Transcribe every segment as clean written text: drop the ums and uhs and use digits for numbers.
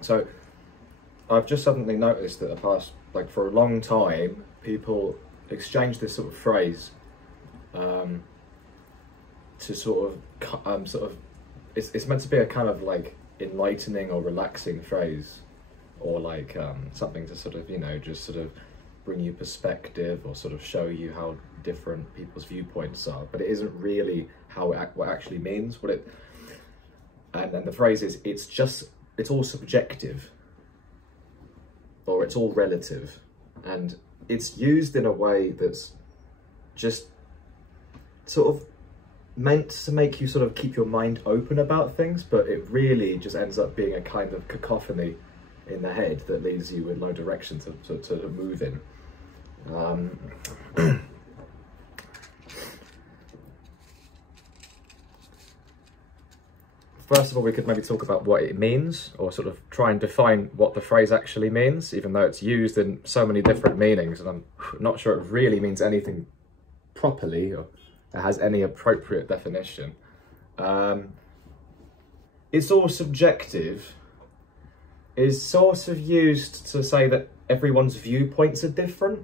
So I've just suddenly noticed that the past, like for a long time, people exchange this sort of phrase to sort of, it's meant to be a kind of like enlightening or relaxing phrase, or like something to sort of, you know, just sort of bring you perspective or sort of show you how different people's viewpoints are, but it isn't really how what it actually means. And then the phrase is, it's all subjective, or it's all relative, and it's used in a way that's just sort of meant to make you sort of keep your mind open about things, but it really just ends up being a kind of cacophony in the head that leaves you with no direction to move in. First of all, we could maybe talk about what it means, or sort of try and define what the phrase actually means, even though it's used in so many different meanings, and I'm not sure it really means anything properly, or it has any appropriate definition. It's all subjective is sort of used to say that everyone's viewpoints are different,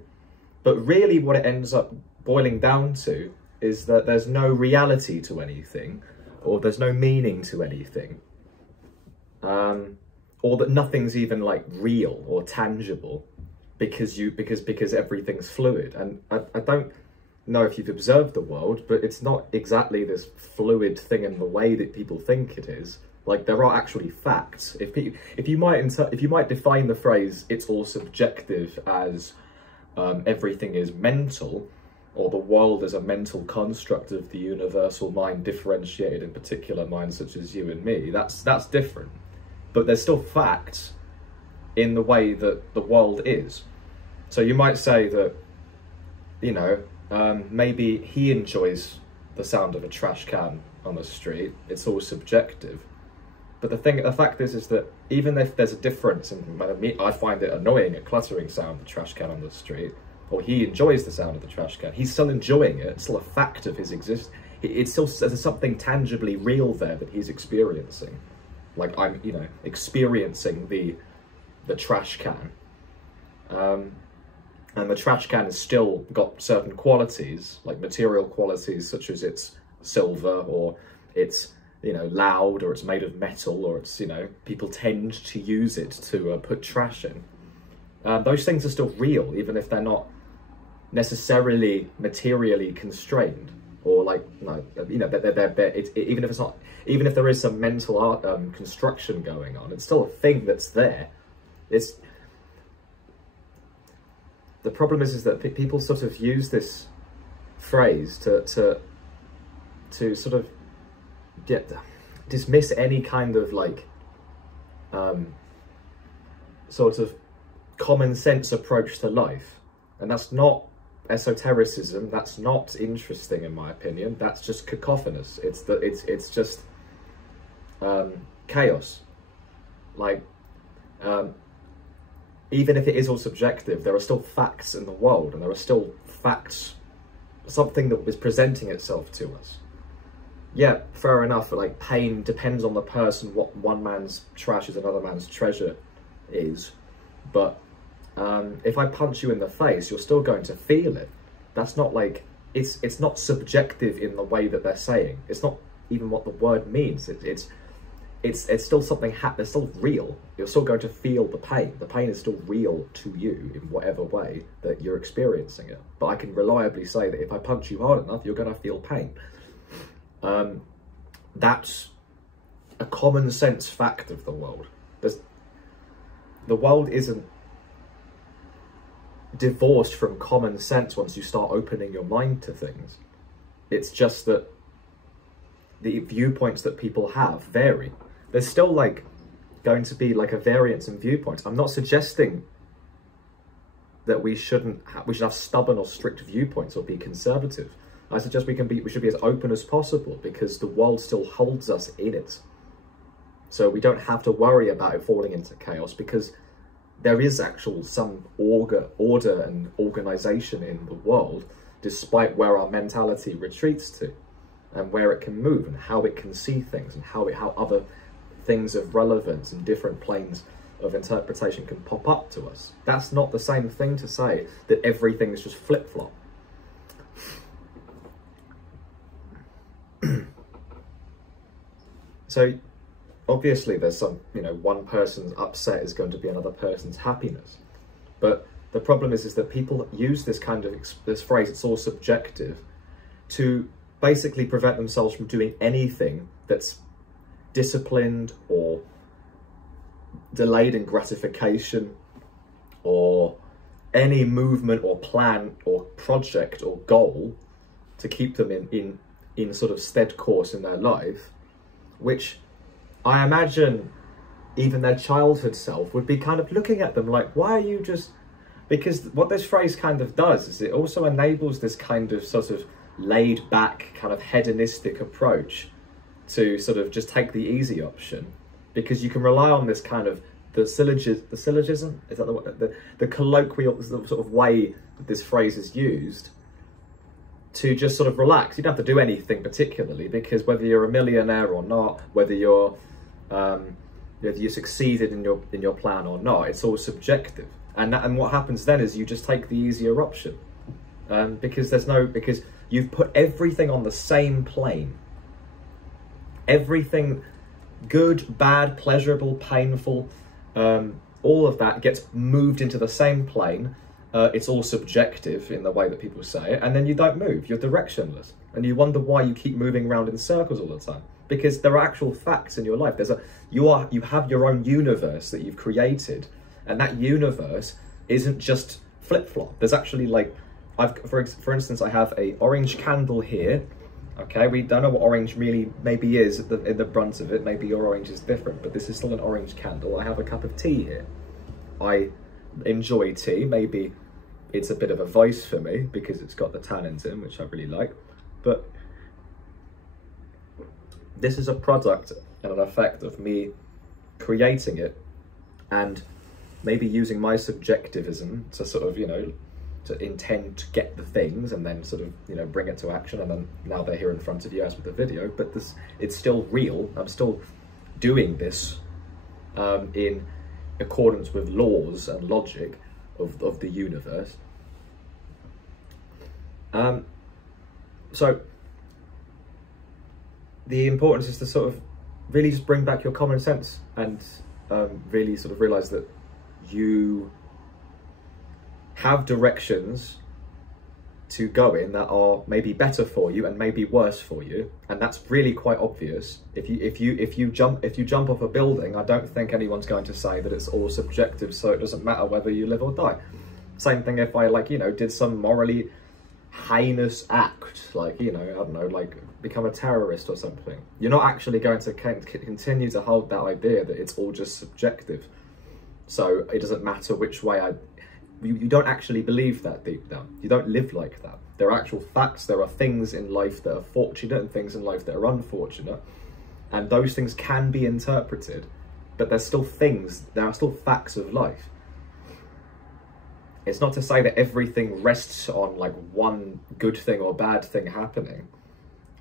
but really what it ends up boiling down to is that there's no reality to anything, or there's no meaning to anything, or that nothing's even like real or tangible, because everything's fluid. And I don't know if you've observed the world, but it's not exactly this fluid thing in the way that people think it is. Like, there are actually facts. If you might define the phrase "it's all subjective" as everything is mental, or the world is a mental construct of the universal mind differentiated in particular minds such as you and me, that's different. But there's still facts in the way that the world is. So you might say that, you know, maybe he enjoys the sound of a trash can on the street. It's all subjective. But the fact is that even if there's a difference, and I find it annoying, a cluttering sound, the trash can on the street, or he enjoys the sound of the trash can, he's still enjoying it. It's still a fact of his existence. It's still, there's something tangibly real there that he's experiencing. Like, I'm, you know, experiencing the trash can. And the trash can has still got certain qualities, like material qualities, such as it's silver, or it's, you know, loud, or it's made of metal, or it's, you know, people tend to use it to put trash in. Those things are still real, even if they're not necessarily materially constrained, or like, no, you know, even if it's not, even if there is some mental art construction going on, it's still a thing that's there. The problem is that people sort of use this phrase to sort of dismiss any kind of like sort of common sense approach to life, and that's not esotericism. That's not interesting, in my opinion. That's just cacophonous. It's just chaos. Like, even if it is all subjective, there are still facts in the world, and there are still facts, something that is presenting itself to us. Yeah, fair enough, like, pain depends on the person, what one man's trash is another man's treasure is, but if I punch you in the face, you're still going to feel it. That's not like, it's not subjective in the way that they're saying. It's not even what the word means. It's still something, it's still real. You're still going to feel the pain. The pain is still real to you in whatever way that you're experiencing it. But I can reliably say that if I punch you hard enough, you're going to feel pain. That's a common sense fact of the world. The world isn't divorced from common sense once you start opening your mind to things. It's just that the viewpoints that people have vary. There's still like going to be like a variance in viewpoints. I'm not suggesting that we should have stubborn or strict viewpoints or be conservative. I suggest we should be as open as possible, because the world still holds us in it. So we don't have to worry about it falling into chaos, because there is some order and organization in the world, despite where our mentality retreats to, and where it can move, and how it can see things, and how other things of relevance and different planes of interpretation can pop up to us. That's not the same thing to say that everything is just flip-flop. So obviously there's some, you know, one person's upset is going to be another person's happiness. But the problem is that people use this kind of, this phrase, it's all subjective, to basically prevent themselves from doing anything that's disciplined or delayed in gratification, or any movement or plan or project or goal to keep them in sort of stead course in their life, which I imagine even their childhood self would be kind of looking at them like, why are you just... Because what this phrase kind of does is it also enables this kind of sort of laid back kind of hedonistic approach to sort of just take the easy option, because you can rely on this kind of the syllogism, is that the colloquial sort of way that this phrase is used, to just sort of relax. You don't have to do anything particularly, because whether you're a millionaire or not, whether you succeeded in your plan or not, it's all subjective. And what happens then is you just take the easier option, because because you've put everything on the same plane. Everything, good, bad, pleasurable, painful, all of that gets moved into the same plane. It's all subjective in the way that people say it, and then you don't move. You're directionless, and you wonder why you keep moving around in circles all the time. Because there are actual facts in your life. You have your own universe that you've created, and that universe isn't just flip-flop. There's actually, like, for instance, I have a orange candle here. Okay, we don't know what orange really maybe is in the brunt of it. Maybe your orange is different, but this is still an orange candle. I have a cup of tea here. I enjoy tea. Maybe it's a bit of a vice for me because it's got the tannins in, which I really like. But this is a product and an effect of me creating it, and maybe using my subjectivism to sort of, you know, to intend to get the things and then sort of, you know, bring it to action, and then now they're here in front of you as with the video. But it's still real. I'm still doing this in accordance with laws and logic of the universe. So the importance is to sort of really just bring back your common sense, and really sort of realize that you have directions to go in that are maybe better for you and maybe worse for you, and that's really quite obvious. If you jump off a building, I don't think anyone's going to say that it's all subjective, so it doesn't matter whether you live or die. Same thing if I, like, you know, did some morally heinous act, like, you know, I don't know, like become a terrorist or something. You're not actually going to continue to hold that idea that it's all just subjective, so it doesn't matter which way you don't actually believe that deep down. You don't live like that. There are actual facts. There are things in life that are fortunate and things in life that are unfortunate, and those things can be interpreted, but there's still things, there are still facts of life. It's not to say that everything rests on like one good thing or bad thing happening,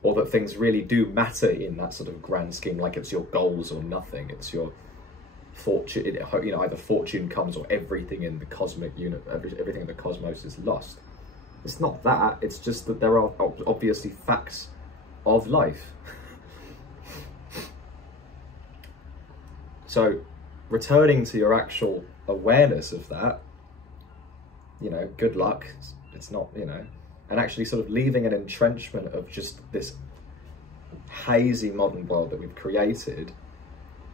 or that things really do matter in that sort of grand scheme, like it's your goals or nothing. It's your fortune, you know, either fortune comes or everything in the cosmic universe, everything in the cosmos is lost. It's not that, it's just that there are obviously facts of life. So returning to your actual awareness of that, you know, good luck. It's not, you know, and actually sort of leaving an entrenchment of just this hazy modern world that we've created,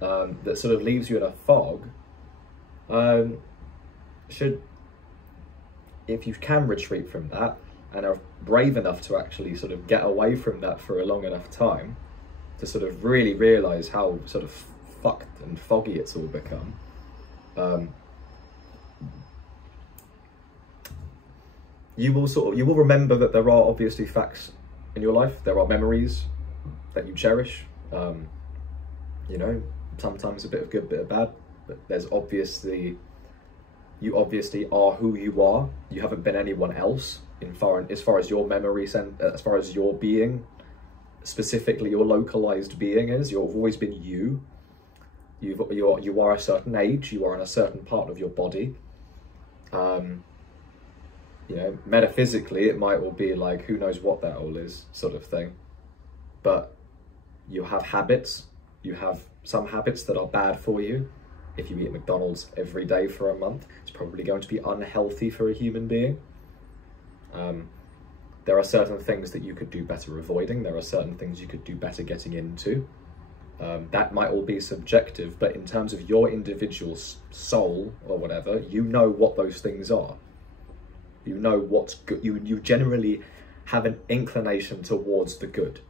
that sort of leaves you in a fog, should, if you can retreat from that and are brave enough to actually sort of get away from that for a long enough time to sort of really realize how sort of fucked and foggy it's all become, you will remember that there are obviously facts in your life. There are memories that you cherish, you know, sometimes a bit of good, bit of bad, but there's obviously, you obviously are who you are. You haven't been anyone else as far as your memory, as far as your being, specifically your localized being is. You've always been you. You are a certain age, you are in a certain part of your body. You know, metaphysically, it might all be like, who knows what that all is, sort of thing. But you have habits. You have some habits that are bad for you. If you eat McDonald's every day for a month, it's probably going to be unhealthy for a human being. There are certain things that you could do better avoiding. There are certain things you could do better getting into. That might all be subjective, but in terms of your individual soul or whatever, you know what those things are. You know what's good. You generally have an inclination towards the good.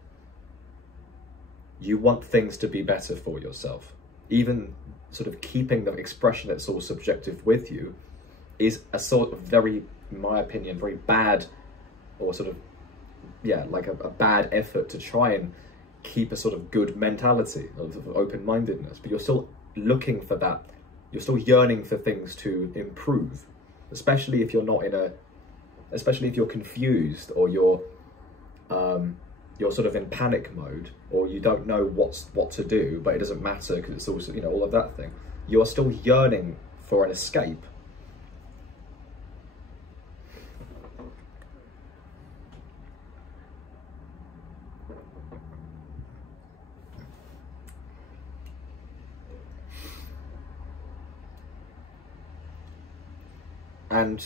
You want things to be better for yourself. Even sort of keeping the expression that's all subjective with you is a sort of very, in my opinion, very bad, or sort of, yeah, like a bad effort to try and keep a sort of good mentality of open-mindedness. But you're still looking for that. You're still yearning for things to improve, especially if you're not in a, especially if you're confused, or you're sort of in panic mode, or you don't know what to do, but it doesn't matter because it's also, you know, all of that thing. You're still yearning for an escape. And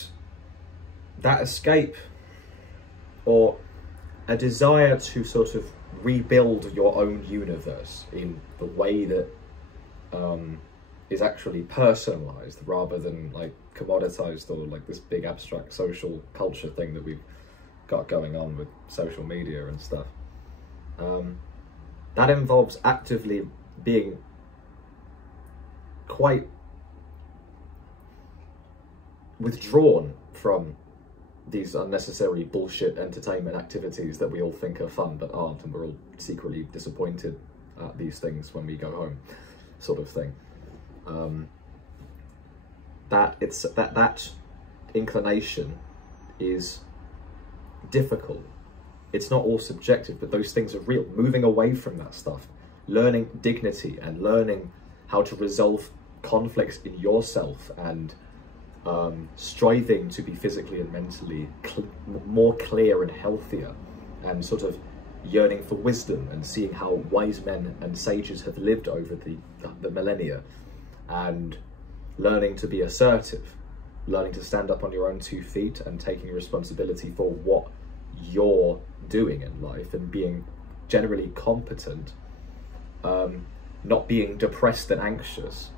that escape, or a desire to sort of rebuild your own universe in the way that is actually personalized rather than like commoditized, or like this big abstract social culture thing that we've got going on with social media and stuff. That involves actively being quite withdrawn from these unnecessary bullshit entertainment activities that we all think are fun but aren't, and we're all secretly disappointed at these things when we go home, sort of thing. That inclination is difficult. It's not all subjective, but those things are real. Moving away from that stuff, learning dignity and learning how to resolve conflicts in yourself, and striving to be physically and mentally more clear and healthier, and sort of yearning for wisdom and seeing how wise men and sages have lived over the millennia, and learning to be assertive, learning to stand up on your own 2 feet and taking responsibility for what you're doing in life, and being generally competent, not being depressed and anxious,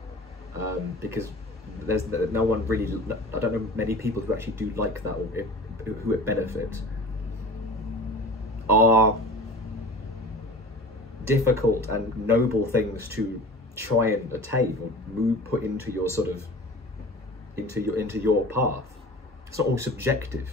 because there's no one really, I don't know many people who actually do like that, or who it benefits, are difficult and noble things to try and attain, or put into your sort of, into your path. It's not all subjective.